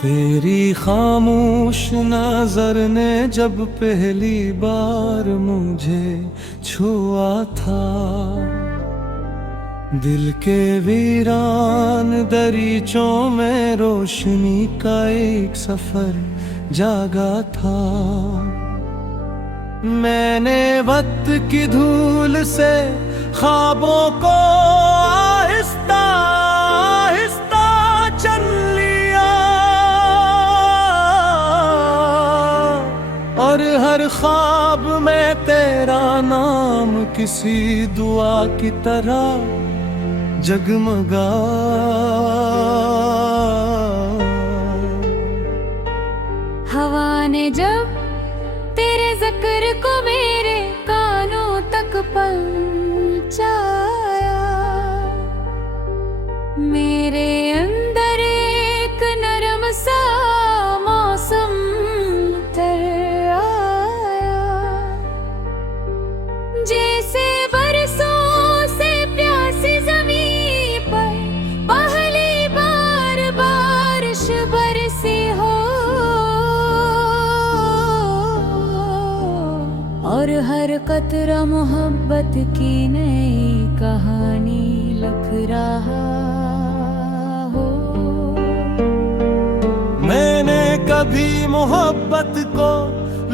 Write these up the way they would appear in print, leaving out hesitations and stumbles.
तेरी खामोश नजर ने जब पहली बार मुझे छुआ था, दिल के वीरान दरीचों में रोशनी का एक सफर जागा था। मैंने वक्त की धूल से ख्वाबों को आहिस्ता आहिस्ता चल लिया, और हर ख्वाब में तेरा नाम किसी दुआ की तरह जगमगा। हवा ने जब तेरे जिक्र को मेरे कानों तक पहुंचाया, मेरे अंदर एक नरम सा मौसम उतर आया, जैसे बरसों से प्यासी ज़मीं पर पहली बार बारिश बरसी हो, और हर कतरा मोहब्बत की नई कहानी लिख रहा हो। मैंने कभी मोहब्बत को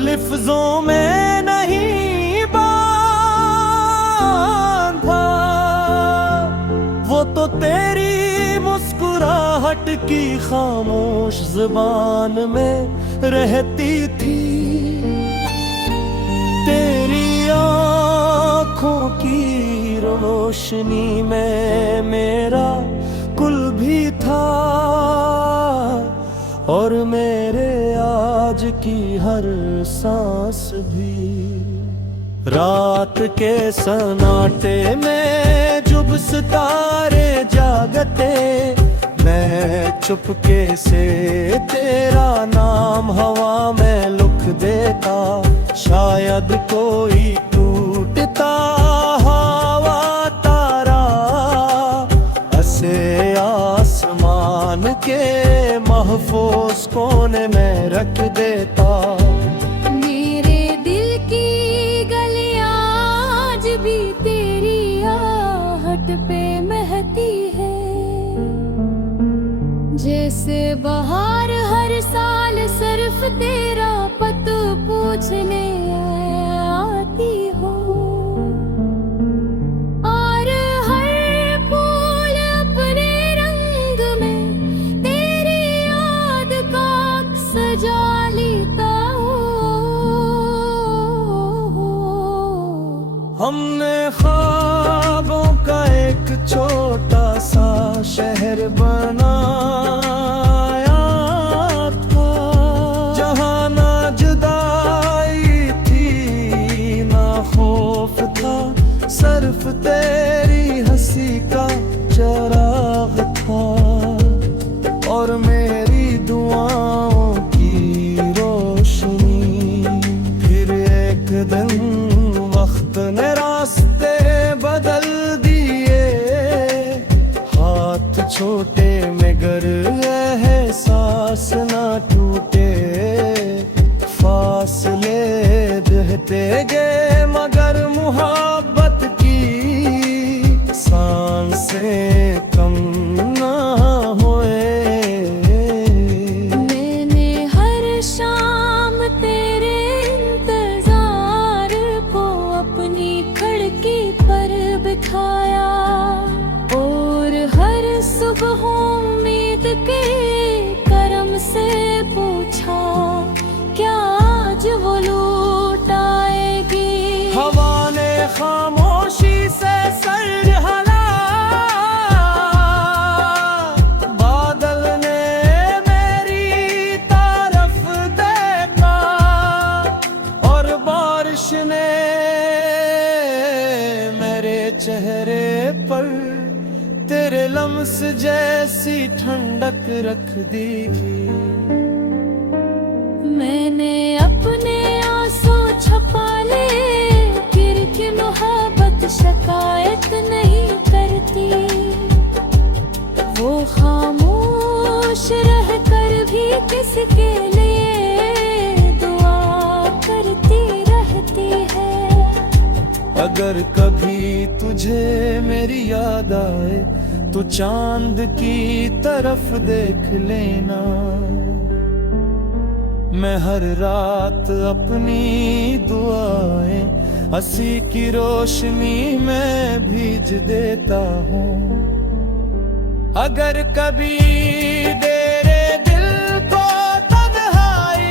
लिफ्जों में नहीं बांधा, वो तो तेरी मुस्कुराहट की खामोश ज़ुबान में रहती थी। तेरी आँखों की रोशनी में मेरा कुल भी था, और मेरे आज की हर सांस भी। रात के सन्नाटे में जुब सितारे जागते, मैं चुपके से तेरा नाम हवा में लिख देता। शायद कोई टूटता हवा तारा ऐसे आसमान के महफूज कोने में रख देता। मेरे दिल की गलियां आज भी तेरी आहट पे महती है, जैसे बहार हर साल सिर्फ तेरा पता पूछने आती हो, और हर फूल अपने रंग में तेरी याद का सजा लेता हो। हमने ख्वाबों का एक छोटा सा शहर बनाया था, जहाँ ना जुदाई थी ना खौफ था, सिर्फ तेरी हंसी का चराग था, और मेरी दुआओं की रोशनी। फिर एक दिन वक्त ने रास्ते बदल दिए, हाथ छोटे मगर एहसास ना टूटे, फासले बढ़ते गए मगर मोहब्बत की सांसें कम ना हुए। मैंने हर शाम तेरे इंतजार को अपनी खिड़की पर बिठाया, और हर सुबह उम्मीद के करम से पूछा क्या आज वो लौट आएगी। हवा ने खामोशी से सर हिला, बादल ने मेरी तरफ देखा, और बारिश ने मेरे चेहरे पर तेरे लम्स जैसी ठंडक रख दी। मैंने अपने आंसू छुपा ले, फिर की मोहब्बत शिकायत नहीं करती। वो खामोश रह कर भी किसके लिए दुआ करती रहती है। अगर कभी तुझे मेरी याद आए तो चांद की तरफ देख लेना। मैं हर रात अपनी दुआएं हंसी की रोशनी में भीज देता हूँ। अगर कभी तेरे दिल को तन्हाई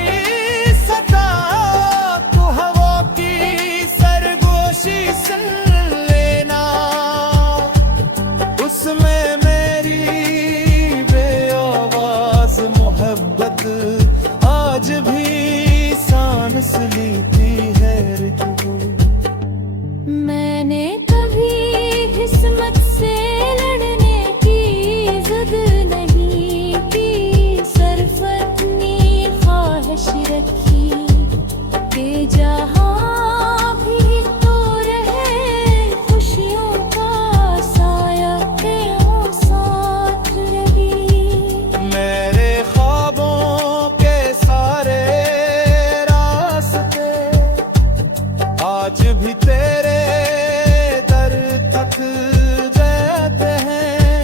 सताओ तो हवा की सरगोशी सुन लेना। उसमें मेरी बेआवाज मोहब्बत आज भी सांस लेती है ऋतु। मैंने कभी किस्मत से लड़ने की जिद नहीं की, सिर्फ अपनी ख्वाहिश रखी कि जहाँ भी तो रहे खुशियों का साया तेरे साथ रही। मेरे ख्वाबों के सारे रास्ते आज भी तेरे दर तक जाते हैं।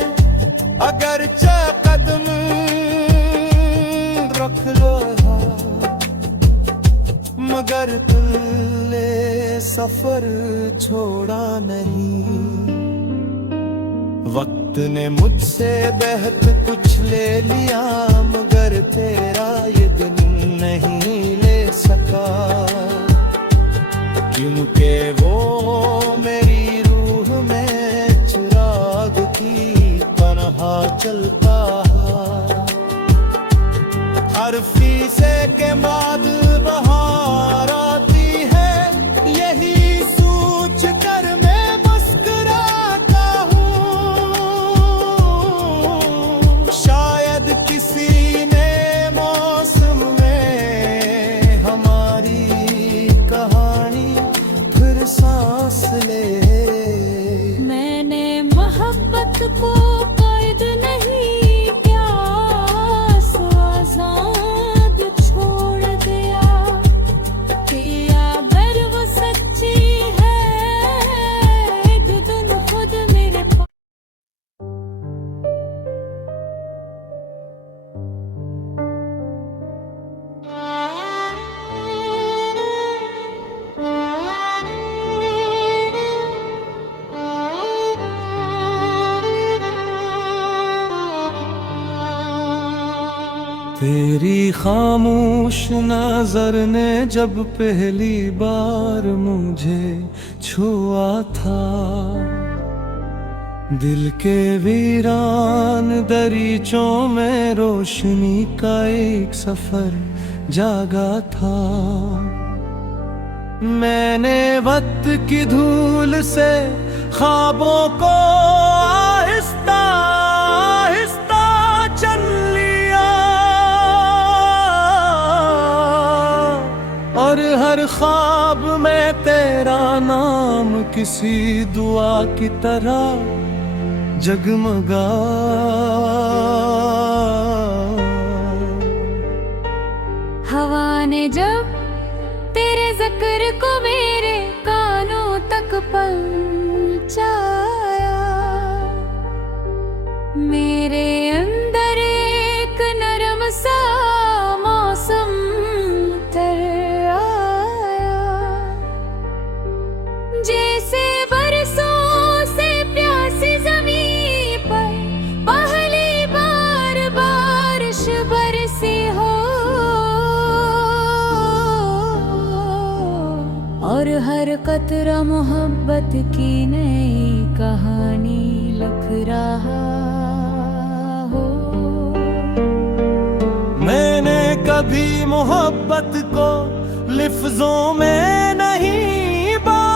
अगर कदम रख लो मगर तुल्ले सफर छोड़ा नहीं। वक्त ने मुझसे बहुत कुछ ले लिया मगर तेरा ये दिन नहीं ले सका। क्योंकि वो मेरी रूह में चिराग की तरह चलता है। अरफी से के बाद बहार आती है यही सोच कर मैं मुस्कुराता हूँ। शायद किसी ने मौसम में हमारी कहानी फिर सांस ले। मैंने मोहब्बत को कैद नहीं किया, आजाद छोड़ दिया कि अगर वो सच्ची है एक दिन खुद मेरे पास। तेरी खामोश नजर ने जब पहली बार मुझे छुआ था, दिल के वीरान दरीचों में रोशनी का एक सफर जागा था। मैंने वक्त की धूल से ख्वाबों को आहिस्ता आहिस्ता चल लिया और हर ख्वाब में तेरा नाम किसी दुआ की तरह जगमगा। हवा ने जब तेरे जिक्र को मेरे कानों तक पहुंचाया, मेरे अंदर एक नरम सा मौसम उतर आया। जैसे बरसों से प्यासी जमीन पर पहली बार बारिश बरसी हो और हर कतरा मोहब्बत की नई कहानी लिख रहा हो। मैंने कभी मोहब्बत को लिफ्जों में नहीं बांधा,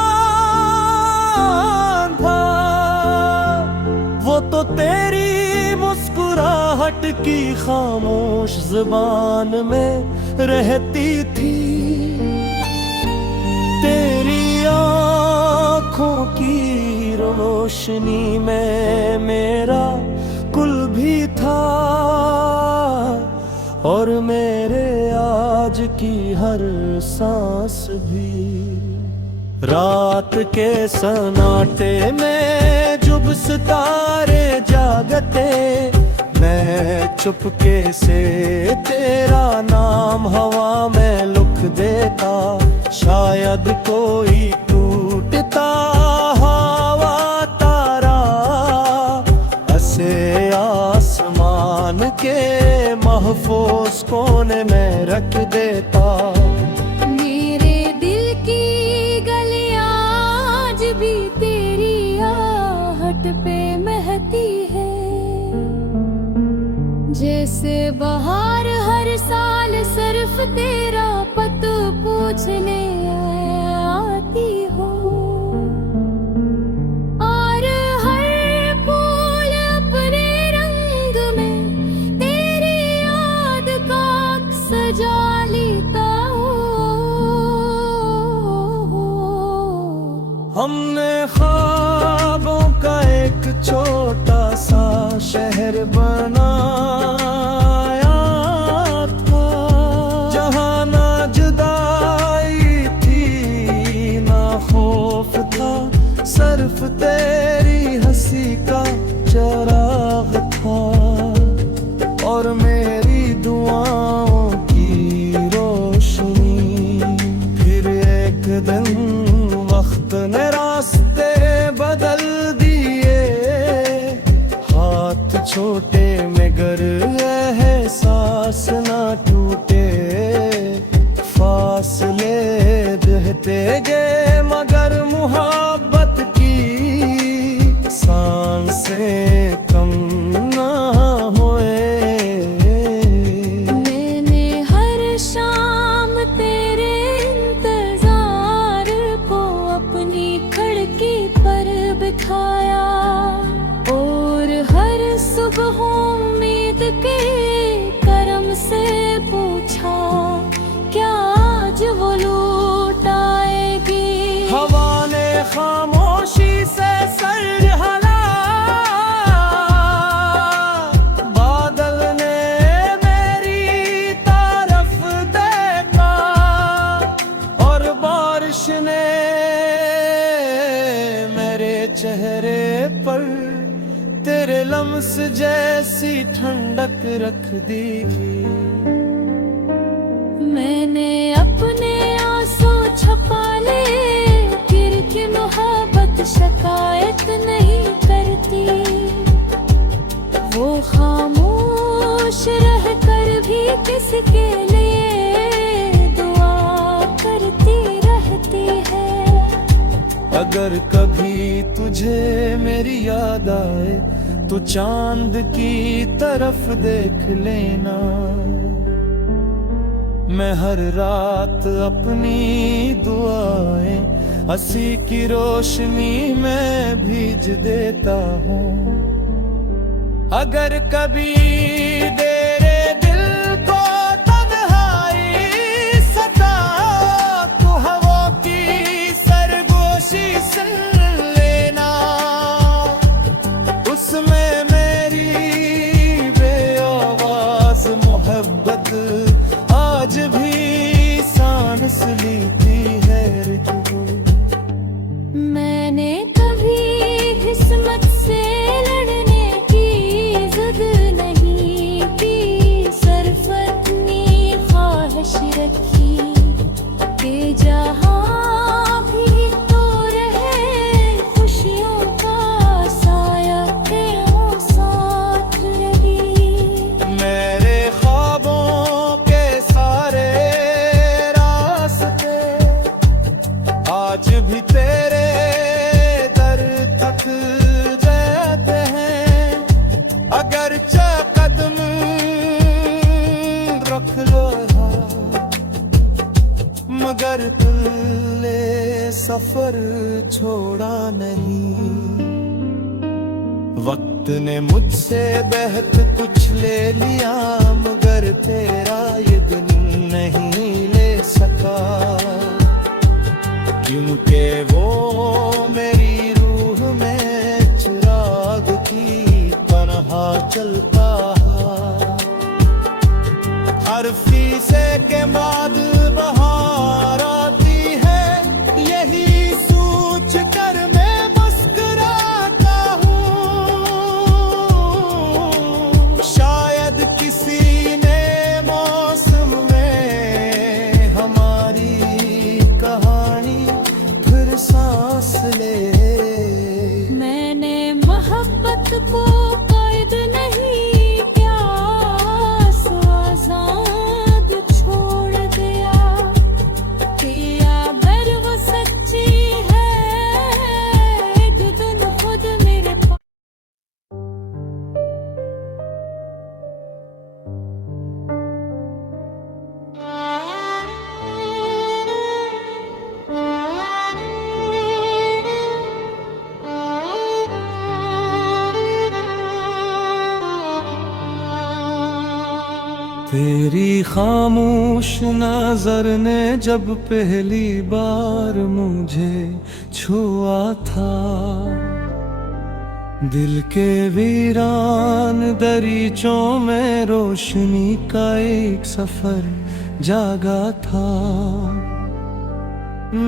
वो तो तेरी मुस्कुराहट की खामोश जुबान में रहती थी। तेरी आँखों की रोशनी में मेरा कुल भी था और मैं आज की हर सांस भी। रात के सन्नाटे में जुब सितारे जागते, मैं चुपके से तेरा नाम हवा में लिख देता। शायद कोई टूटता हवा तारा ऐसे आसमान के महफूज कोने में रख देता। मेरे दिल की गलियां आज भी तेरी आहट पे महती है, जैसे बहार हर साल सिर्फ तेरा पता पूछने आती हो। और हर फूल अपने रंग में तेरी याद का सजा लेता हो। हमने ख्वाबों का एक छोटा सा शहर बनाया था, जहाँ ना जुदाई थी ना खौफ था, सिर्फ तेरी हंसी का चराग था और मेरी दुआओं की रोशनी। फिर एक दिन वक्त ने रास्ते बदल दिए, हाथ छोटे मगर एहसास ना टूटे। फासले बहते गए मगर मोहब्बत की सांसें कम ना हुए। मैंने हर शाम तेरे इंतजार को अपनी खिड़की पर बिठाया, और हर सुबह उम्मीद के करम से पूछा क्या आज वो लौट आएगी। हवा ने खामोशी से सर हिला, बादल ने मेरी तरफ देखा, और बारिश ने मेरे चेहरे पर तेरे लम्स जैसी ठंडक रख दी। मैंने अपने आंसू छुपा ले, फिर की मोहब्बत शिकायत नहीं करती। वो खामोश रह कर भी किसके लिए दुआ करती रहती है। अगर कभी तुझे मेरी याद आए तो चांद की तरफ देख लेना। मैं हर रात अपनी दुआएं हंसी की रोशनी में भीज देता हूँ। अगर कभी तेरे दिल को तन्हाई सताए तो हवा की सरगोशी सुन लेना। उसमें मेरी बेआवाज मोहब्बत आज भी सांस लेती है रुजू। मैंने कभी किस्मत से लड़ने की जिद नहीं की, सिर्फ अपनी ख्वाहिश रखी कि जहाँ भी तो रहे खुशियों का साया तेरा साथ रही। मेरे ख्वाबों के सारे रास्ते आज भी तेरे दर तक जाते हैं। अगर कदम रख लो मगर तुल्ले सफर छोड़ा नहीं। वक्त ने मुझसे बहुत कुछ ले लिया मगर तेरा ये दिन नहीं ले सका, क्योंकि वो मेरी रूह में चिराग की तरह चलता। हर फीसे के बाद बहार आती है, यही सोच कर मैं मुस्कुराता हूँ। शायद किसी ने मौसम में हमारी कहानी फिर सांस ले। मैंने मोहब्बत को कैद नहीं प्यास आजाद छोड़ दिया, किया गर वो सच्ची है, एक दिन खुद मेरे पास। तेरी खामोश नजर ने जब पहली बार मुझे छुआ था, दिल के वीरान दरीचों में रोशनी का एक सफर जागा था।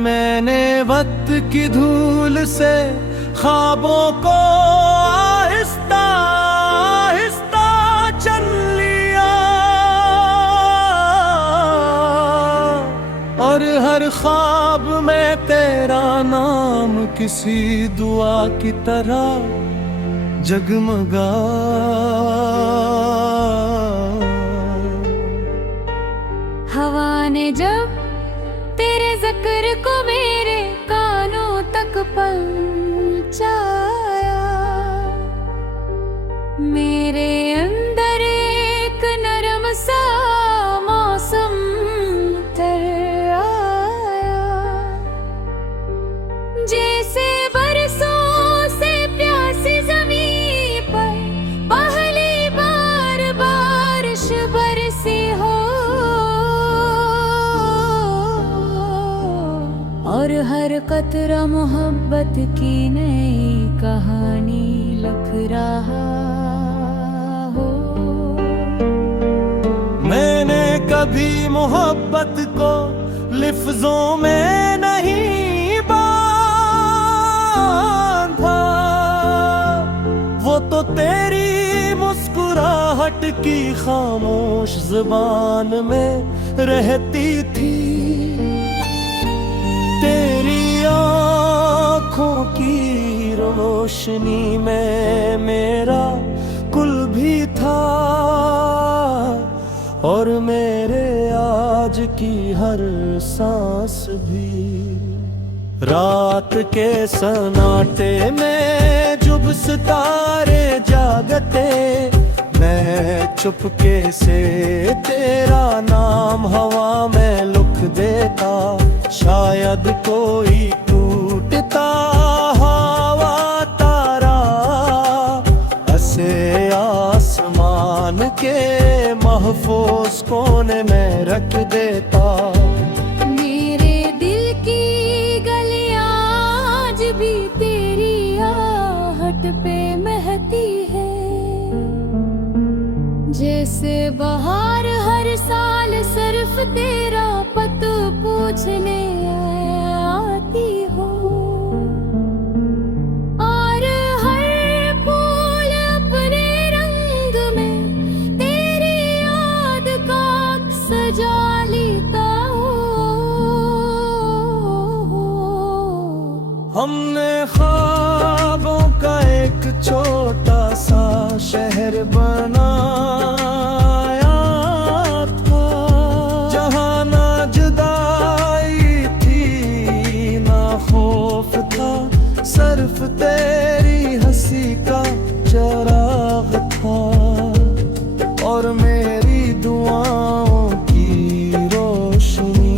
मैंने वक्त की धूल से ख्वाबों को आहिस्ता आहिस्ता चल लिया, और हर ख्वाब में तेरा नाम किसी दुआ की तरह जगमगा। हवा ने जब तेरे जिक्र को मेरे कानों तक पहुंचाया, मेरे अंदर एक नरम सा मौसम उतर आया, जैसे बरसों से प्यासी जमीन पर पहली बार बारिश बरसी हो, और हर कतरा मोहब्बत की नई कहानी लिख रहा हो। मैंने कभी मोहब्बत को लिफ्जों में नहीं बांधा, वो तो तेरी मुस्कुराहट की खामोश जुबान में रहती थी। तेरी आँखों की रोशनी में मेरा कुल भी था, और मेरे आज की हर सांस भी। रात के सन्नाटे में जब सितारे जागते, मैं चुपके से तेरा नाम हवा में लिख देता। शायद कोई टूटता हवा तारा ऐसे आसमान के महफूज कोने में रख देता। मेरे दिल की गलियां आज भी तेरी आहट पे महती है, जैसे बहार हर साल सिर्फ तेरा पत पूछने आती हो, और हर फूल अपने रंग में तेरी याद का सजा लेता हो। हमने ख्वाबों का एक छोटा सा शहर बनाया था, जहाँ ना जुदाई थी ना खौफ था, सिर्फ तेरी हंसी का चराग था, और मेरी दुआओं की रोशनी।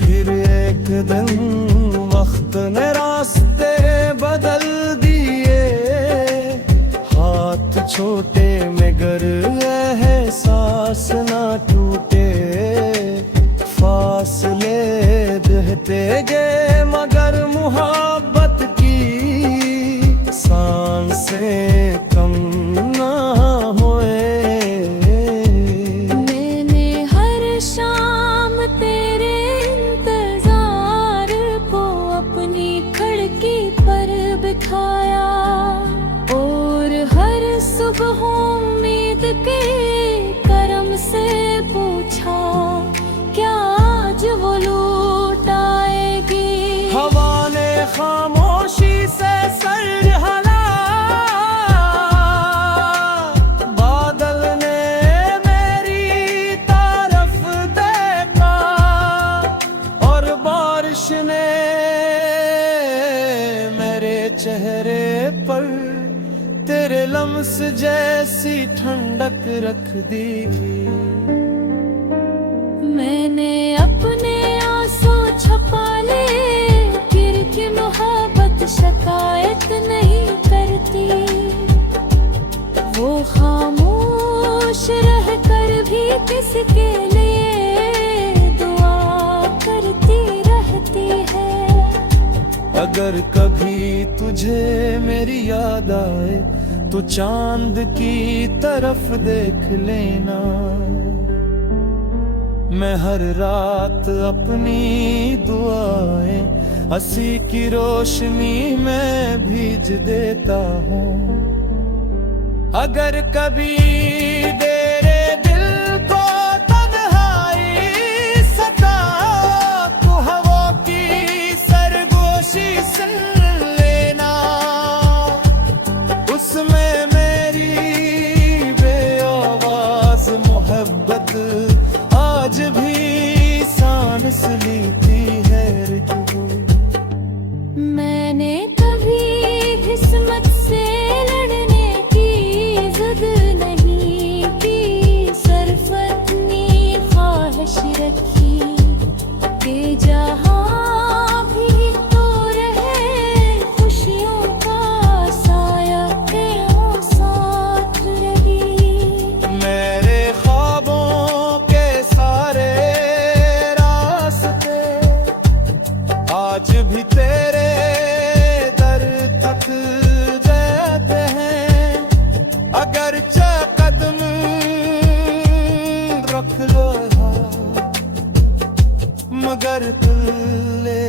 फिर एक दिन वक्त ने रास्ते बदल दिए, हाथ छोटे मगर एहसास ना टूटे, फासले बढ़ते गए मगर मोहब्बत की सांसें कम ना हुए। मैंने हर शाम जब हूँ उम्मीद के करम से पूछा, क्या आज वो लौट आएगी? हवा ने खामोशी से सर हिला, बादल ने मेरी तरफ देखा, और बारिश ने मेरे चेहरे पर तेरे लम्स जैसी ठंडक रख दी। मैंने अपने आंसू छुपा ले, फिर की मोहब्बत शिकायत नहीं करती। वो खामोश रह कर भी किसके लिए दुआ करती रहती है। अगर कभी तुझे मेरी याद आए तो चांद की तरफ देख लेना। मैं हर रात अपनी दुआएं हंसी की रोशनी में भीज देता हूँ। अगर कभी तेरे दिल को तन्हाई सताओ तो हवा की सरगोशी सुन लेना। उसमें मेरी बेआवाज मोहब्बत आज भी सांस लेती है। मैंने कभी किस्मत से लड़ने की जिद नहीं की, सिर्फ अपनी ख्वाहिश रखी कि जहाँ भी तो रहे खुशियों का साया तेरे साथ रही। मेरे ख्वाबों के सारे रास्ते आज भी तेरे दर तक जाते हैं। अगर कदम रख लो मगर तुल्ले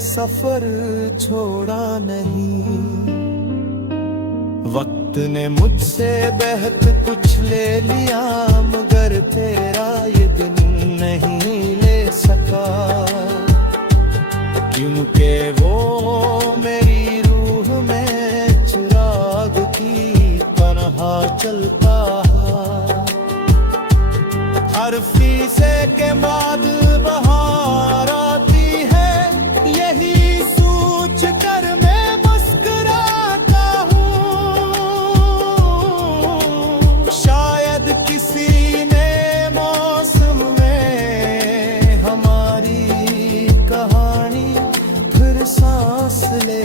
सफर छोड़ा नहीं। वक्त ने मुझसे बहुत कुछ ले लिया मगर तेरा ये दिन नहीं ले सका। क्योंकि वो मेरी रूह में चिराग की तरह चलता है। हर फीसे के बाद बहार आती है, यही सोच कर मैं मुस्कुराता हूँ। शायद किसी ने मौसम में हमारी कहानी फिर सांस ले।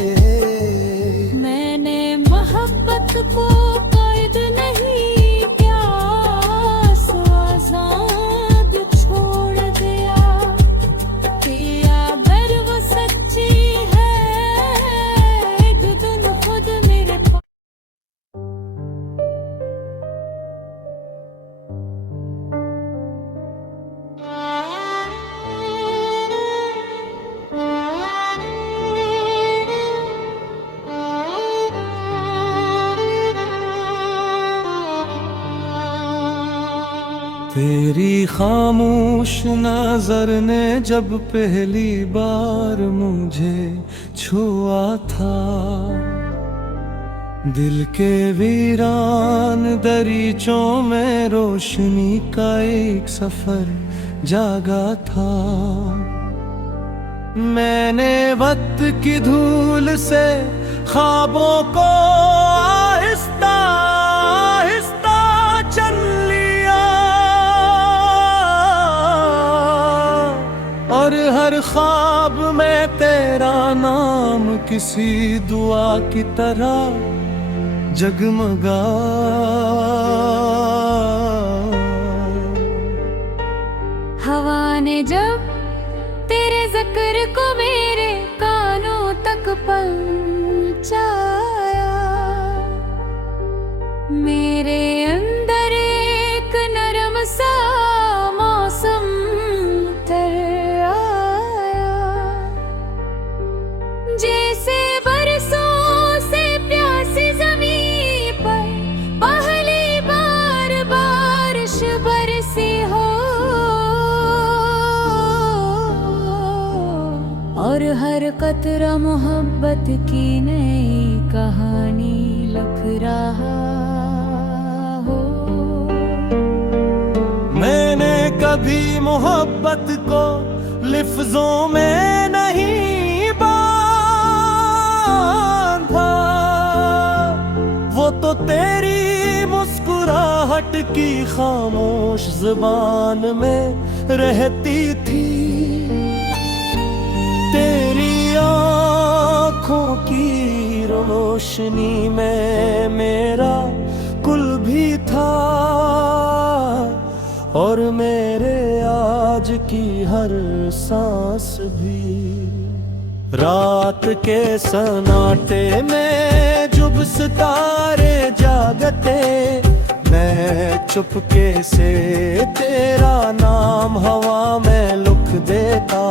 मैंने मोहब्बत को कैद नहीं प्यास आजाद छोड़ दिया कि अगर वो सच्ची है एक दिन खुद मेरे तेरी खामोश नजर ने जब पहली बार मुझे छुआ था, दिल के वीरान दरीचों में रोशनी का एक सफर जागा था। मैंने वक्त की धूल से ख्वाबों को आहिस्ता आहिस्ता चन लिया, और हर ख्वाब में तेरा नाम किसी दुआ की तरह जगमगा। हवा ने जब तेरे जिक्र को मेरे कानों तक पहुंचाया, मेरे अंदर एक नरम सा मौसम उतर आया। जैसे बरसों से प्यासी ज़मीं पर पहली खतरा मोहब्बत की नई कहानी लिख रहा हो। मैंने कभी मोहब्बत को लफ्जों में नहीं बांधा, वो तो तेरी मुस्कुराहट की खामोश जुबान में रहती थी। तेरी आँखों की रोशनी में मेरा कुल भी था, और मेरे आज की हर सांस भी। रात के सन्नाटे में जब सितारे जागते, मैं चुपके से तेरा नाम हवा में लिख देता।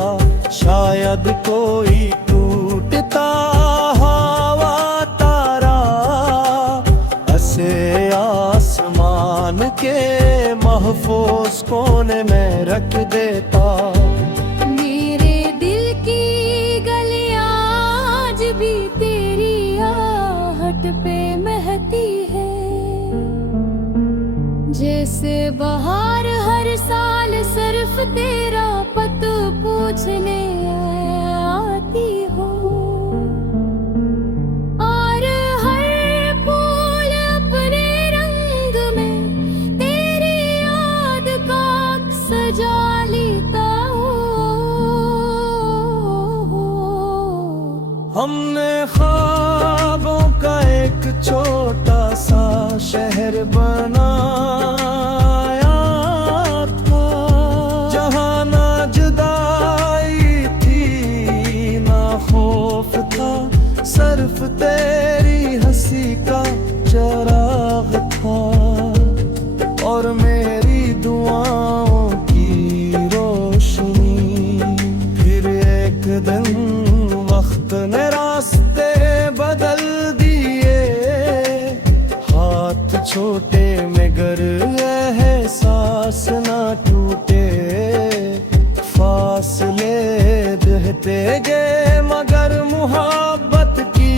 शायद कोई टूटता हवा तारा ऐसे आसमान के महफूज कोने में रख देता। मेरे दिल की गलियां आज भी तेरी आहट पे महती है, जैसे बहार हर साल सिर्फ तेरा पत पूछने आती हो। और हर फूल अपने रंग में तेरी याद का सजा लेता हो। हमने ख्वाबों का एक छोटा सा शहर बनाया था, जहाँ ना जुदाई थी ना खौफ था, सिर्फ तेरी हंसी का चराग था और मेरी दुआओं की रोशनी। फिर एक दिन वक्त ने रास्ते बदल दिए, हाथ छोटे मगर एहसास ना टूटे। फासले बढ़ते गए मगर मोहब्बत की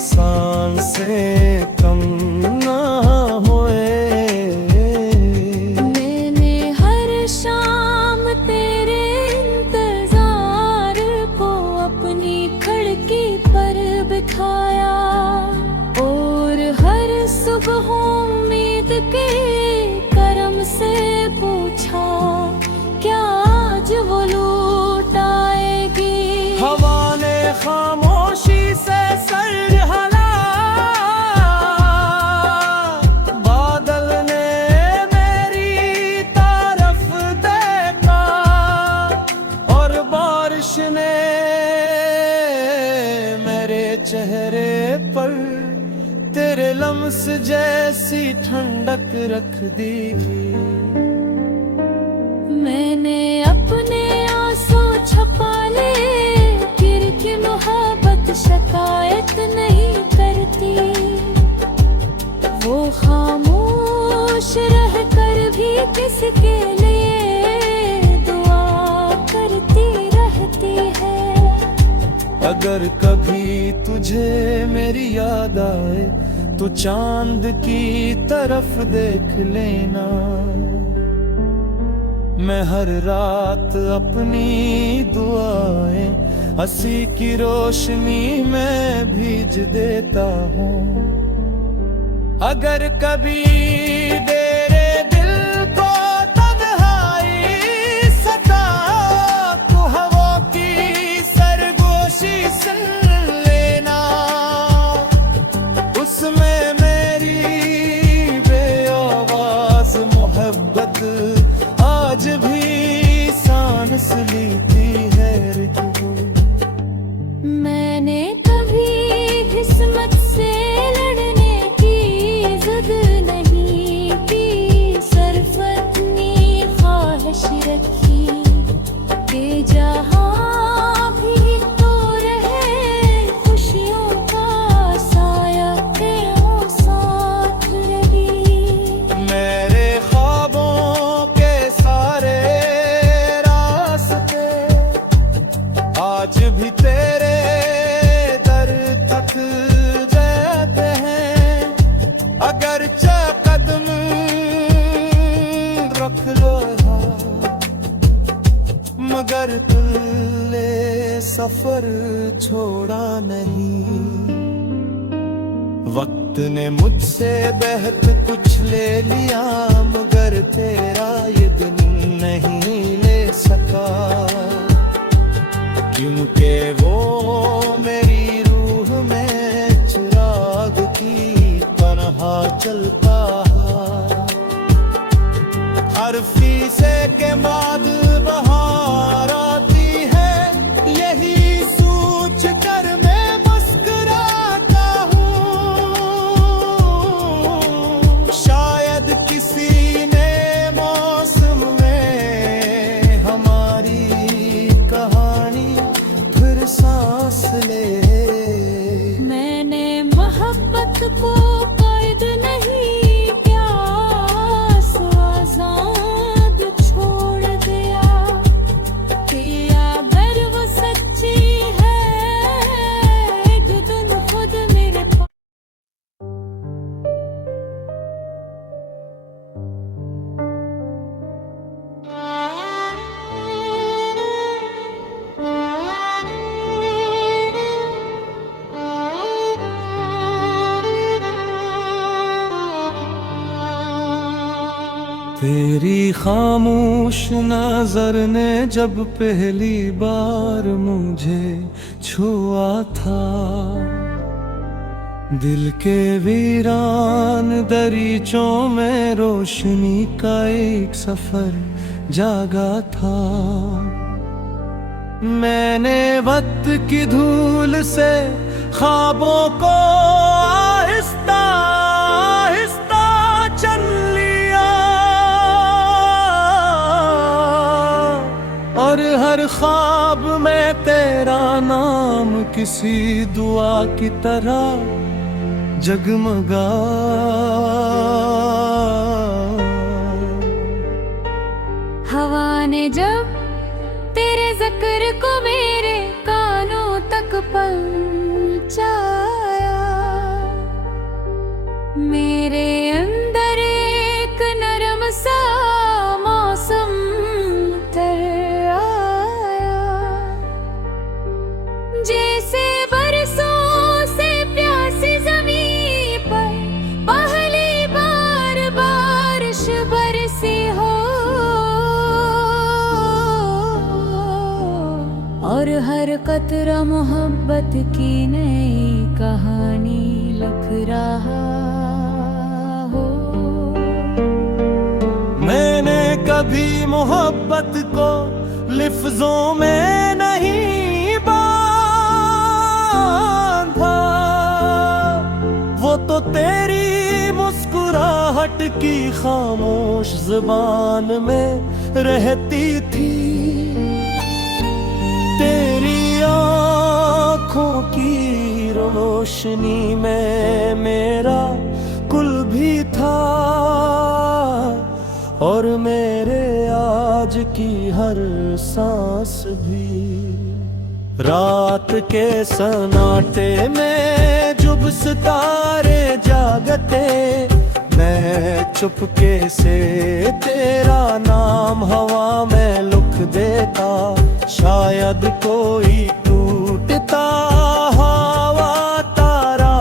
सांसें कम ना हुए। मैंने हर शाम तेरे इंतजार को अपनी खिड़की पर बिठाया, और हर सुबह उम्मीद के करम से पूछा क्या आज वो लौट आएगी। हवा ने खामोशी से सर हिला, बादल ने मेरी तरफ देखा, और बारिश ने मेरे चेहरे पर तेरे लम्स जैसी ठंडक रख दी। मैंने अपने आंसू छुपा ले, फिर की मोहब्बत शिकायत नहीं करती। वो खामोश रह कर भी किसके लिए दुआ करती रहती है। अगर कभी तुझे मेरी याद आए तो चांद की तरफ देख लेना। मैं हर रात अपनी दुआएं हंसी की रोशनी में भीज देता हूँ। अगर कभी तेरे दिल को तन्हाई सताए तो हवा की सरगोशी सुन लेना। उसमें मेरी बेआवाज मोहब्बत आज भी सांस लेती है। मैंने कभी किस्मत से लड़ने की जिद नहीं की, तूने मुझसे बेहद कुछ ले लिया, मगर तेरा ये दिन नहीं ले सका। क्योंकि वो मेरी रूह में चिराग की तरह जलता है। हर फीसे के बाद बहार आती है, यही सोच कर मैं मुस्कुराता हूँ। शायद किसी ने मौसम में हमारी कहानी फिर सांस ले। मैंने मोहब्बत को कैद नहीं प्यास आजाद छोड़ दिया, कि अगर वो सच्ची है एक दिन खुद मेरे पास। तेरी खामोश नजर ने जब पहली बार मुझे छुआ था, दिल के वीरान दरीचों में रोशनी का एक सफर जागा था। मैंने वक्त की धूल से ख्वाबों को आहिस्ता आहिस्ता चल लिया, और हर ख्वाब में तेरा नाम किसी दुआ की तरह जगमगा। हवा ने जब तेरे जिक्र को मेरे कानों तक पहुंचाया, मेरे अंदर एक नरम सा मौसम उतर आया। जैसे बरसों से प्यासी जमीन पर पहली बार बारिश बरसी हो, और हर कतरा मोहब्बत की नई कहानी लिख रहा हो। मैंने कभी मोहब्बत को लिफ्जों में नहीं बांधा, वो तो तेरी मुस्कुराहट की खामोश जुबान में रहती थी। तेरी आँखों की रोशनी में मेरा कुल भी था, और मेरे आज की हर सांस भी। रात के सन्नाटे में जुब सितारे जागते, मैं चुपके से तेरा नाम हवा में लिख देता। शायद कोई टूटता हवा तारा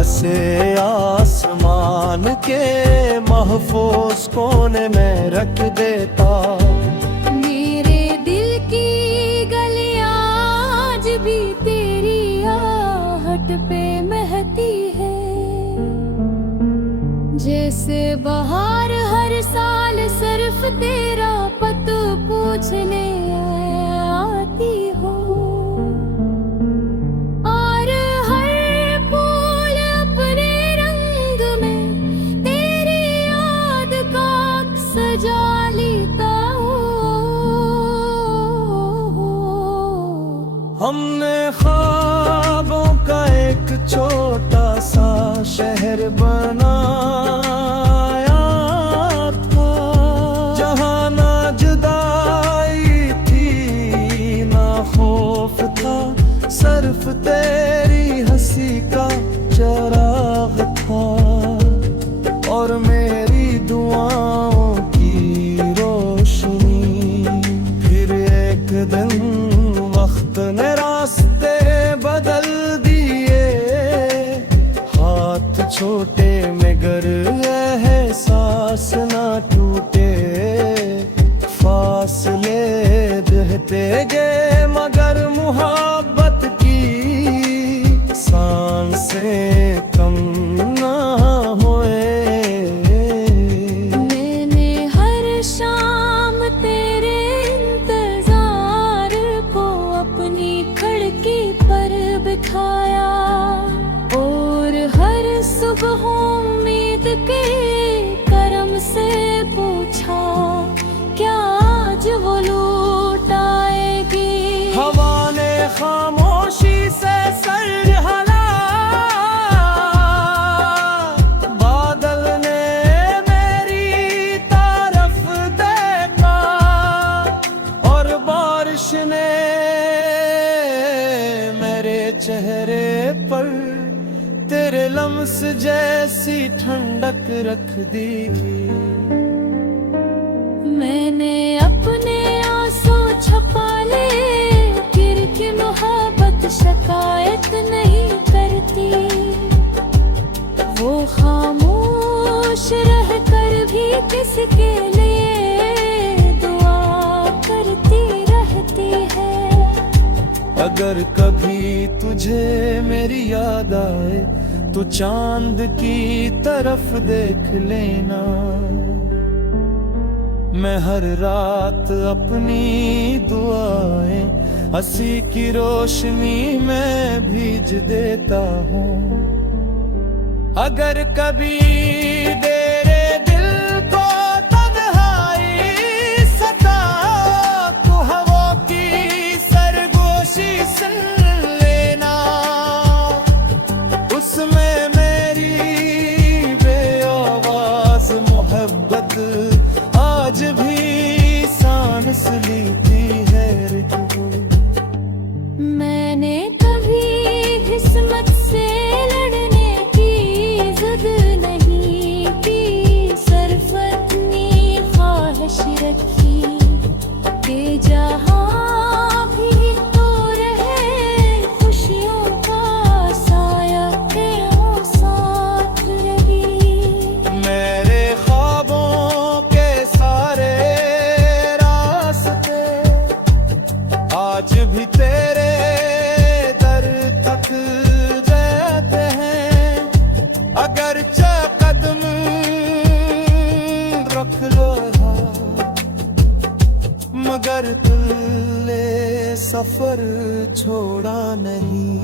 ऐसे आसमान के महफूज कोने में रख देता। मेरे दिल की गलियां आज भी तेरी आहट पे महती है, जैसे बहार हर साल सिर्फ तेरा पत पूछने आती हो। और हर फूल अपने रंग में तेरी याद का सजा लेता हो। हमने ख्वाबों का एक छोटा सा शहर बनाया था, जहाँ ना जुदाई थी ना खौफ था, सिर्फ तेरी हंसी का चराग था और मेरी दुआओं की रोशनी। फिर एक दिन वक्त ने रास्ते बदल दिए, छोटे मगर एहसास ना टूटे, फासले बहते गए मगर मुहब्बत की सांसें कम ना होए। मैंने हर शाम तेरे इंतजार को अपनी खिड़की पर बिठाया, और हर सुबह उम्मीद के करम से पूछा क्या आज वो लौट आएगी। हवा ने खामोशी से सर हला, बादल ने मेरी तरफ देखा, और बारिश ने मेरे चेहरे पर तेरे लम्स जैसी ठंडक रख दी। मैंने अपने आंसू छुपा ले, फिर की मोहब्बत शिकायत नहीं करती। वो खामोश रह कर भी किसके लिए दुआ करती रहती है। अगर कभी तुझे मेरी याद आए तो चांद की तरफ देख लेना, मैं हर रात अपनी दुआएं हंसी की रोशनी में भीज देता हूँ। अगर कभी तेरे दिल को तन्हाई सताए तो हवा की सरगोशी सुन लेना, उसमें मेरी बेआवाज मोहब्बत आज भी सांस लेती है। मैंने कभी किस्मत से लड़ने की जिद नहीं की, सिर्फ अपनी ख्वाहिश रखी कि जहाँ भी तो रहे खुशियों का साया तेरे साथ रही। मेरे ख्वाबों के सारे रास्ते आज भी तेरे दर तक जाते हैं। अगर कदम रख लो मगर तुल्ले सफर छोड़ा नहीं।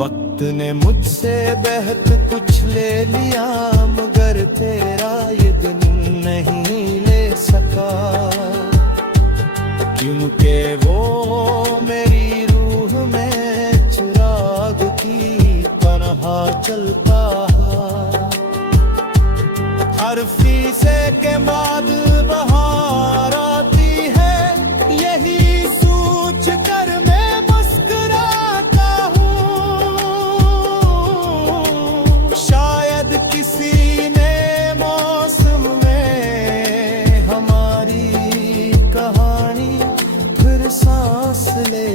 वक्त ने मुझसे बहुत कुछ ले लिया मगर तेरा ये दिन नहीं ले सका, क्योंकि वो मेरी रूह में चिराग की तरह चलता है। हर फीसे के बाद बहार आती है, यही सोच कर मैं मुस्कुराता हूँ। शायद किसी ने मौसम में हमारी कहानी फिर सांस ले।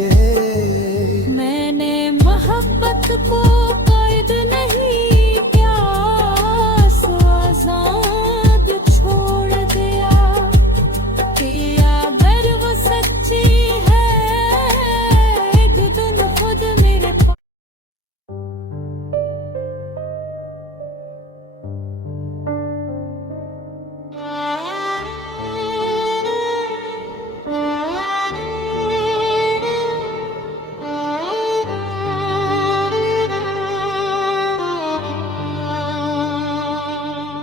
मैंने मोहब्बत को कैद नहीं क्या आजाद छोड़ दिया, कि अगर वो सच्ची है एक दिन खुद मेरे पास।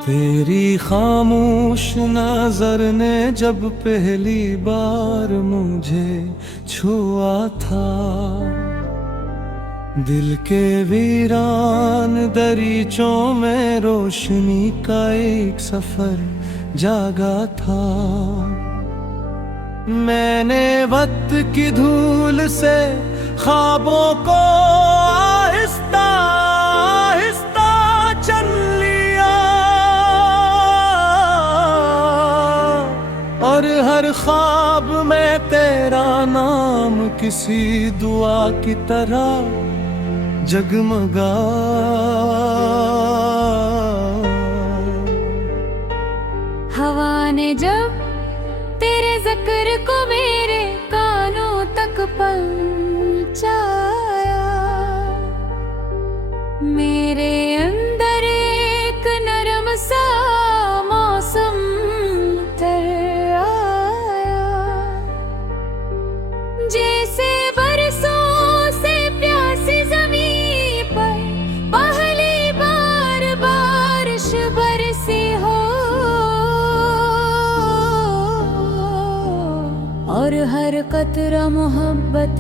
तेरी खामोश नजर ने जब पहली बार मुझे छुआ था, दिल के वीरान दरीचों में रोशनी का एक सफर जागा था। मैंने वक्त की धूल से ख्वाबों को आहिस्ता आहिस्ता चल लिया, और हर ख्वाब में तेरा नाम किसी दुआ की तरह जगमगा पहुंचाया। मेरे अंदर एक नरम सा मौसम उतर आया, जैसे बरसों से प्यासी जमीन पर पहली बार बारिश बरसी हो, और हर कतरा मोहब्बत